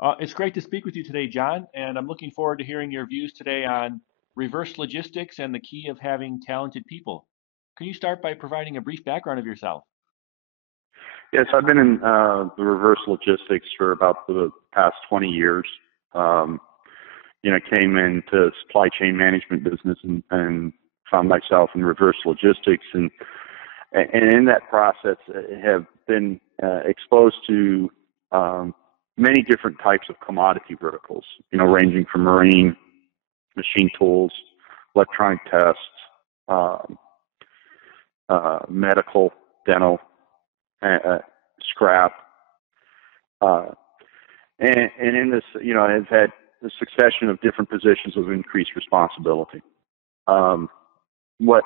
It's great to speak with you today, John, and I'm looking forward to hearing your views today on reverse logistics and the key of having talented people. Can you start by providing a brief background of yourself? Yes, I've been in the reverse logistics for about the past 20 years. Um, came into supply chain management business and found myself in reverse logistics, and in that process have been exposed to many different types of commodity verticals. Ranging from marine, machine tools, electronic tests, um, medical, dental, scrap, uh, and in this, I've had a succession of different positions of increased responsibility. Um, what,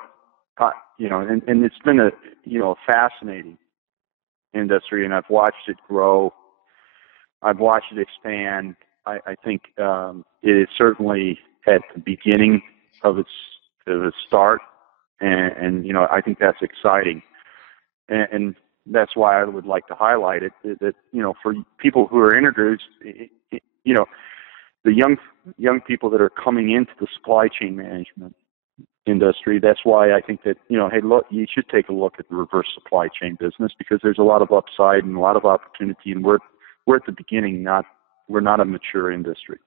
and it's been a fascinating industry, and I've watched it grow. I've watched it expand. I think it is certainly at the beginning of its start, and I think that's exciting, and that's why I would like to highlight it. That for people who are introduced, the young people that are coming into the supply chain management industry. That's why I think that hey, look, you should take a look at the reverse supply chain business, because there's a lot of upside and a lot of opportunity, and we're at the beginning. We're not a mature industry.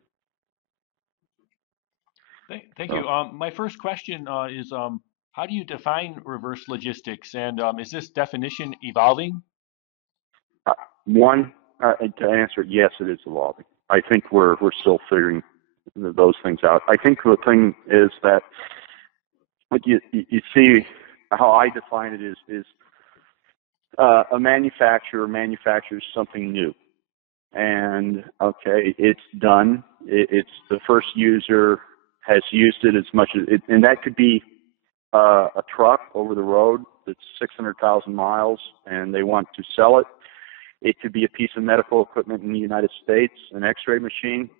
Thank So, you. My first question is how do you define reverse logistics, and is this definition evolving? uh, one to answer it, yes, it is evolving. I think we're still figuring those things out. I think the thing is that what you see how I define it is a manufacturer manufactures something new, and okay, it's done. It's the first user has used it as much as it, and that could be a truck over the road that's 600,000 miles, and they want to sell it. It could be a piece of medical equipment in the United States, an X-ray machine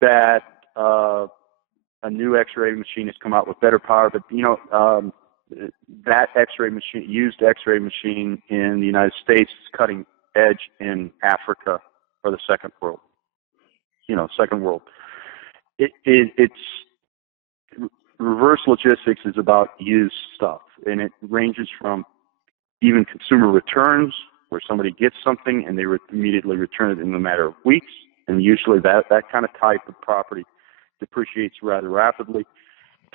that a new X-ray machine has come out with better power, but that X-ray machine, used X-ray machine in the United States, is cutting edge in Africa or the second world. Second world. It's reverse logistics is about used stuff, and it ranges from even consumer returns, where somebody gets something and they immediately return it in a matter of weeks, and usually that kind of type of property depreciates rather rapidly,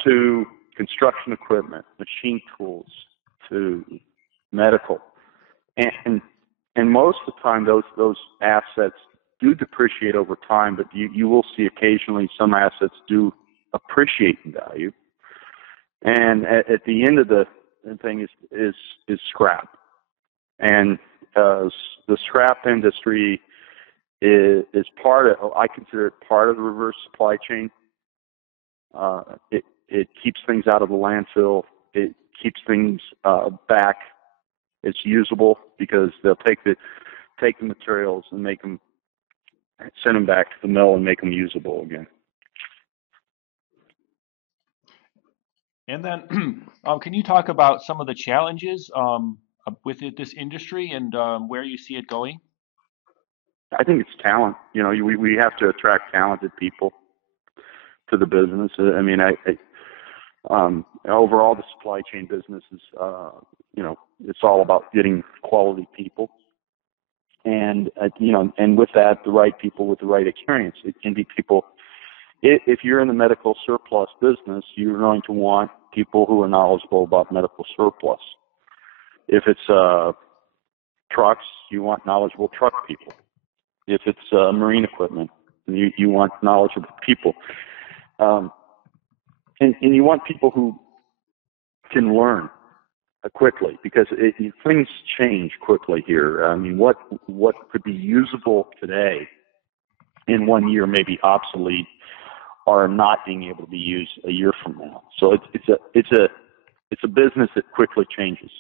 to construction equipment, machine tools, to medical, and most of the time those assets do depreciate over time, but you will see occasionally some assets do appreciate in value, and at the end of the thing is scrap, and the scrap industry is part of, I consider it part of the reverse supply chain. It keeps things out of the landfill. It keeps things back. It's usable because they'll take the materials and send them back to the mill and make them usable again. And then, can you talk about some of the challenges with this industry and where you see it going? I think it's talent. We have to attract talented people to the business. I mean, overall, the supply chain business is, it's all about getting quality people, and and with that, the right people with the right experience. It can be people. If you're in the medical surplus business, you're going to want people who are knowledgeable about medical surplus. If it's trucks, you want knowledgeable truck people. If it's marine equipment, you want knowledgeable people. And you want people who can learn quickly, because things change quickly here. I mean, what could be usable today in 1 year may be obsolete or not being able to be used a year from now. So it's a business that quickly changes.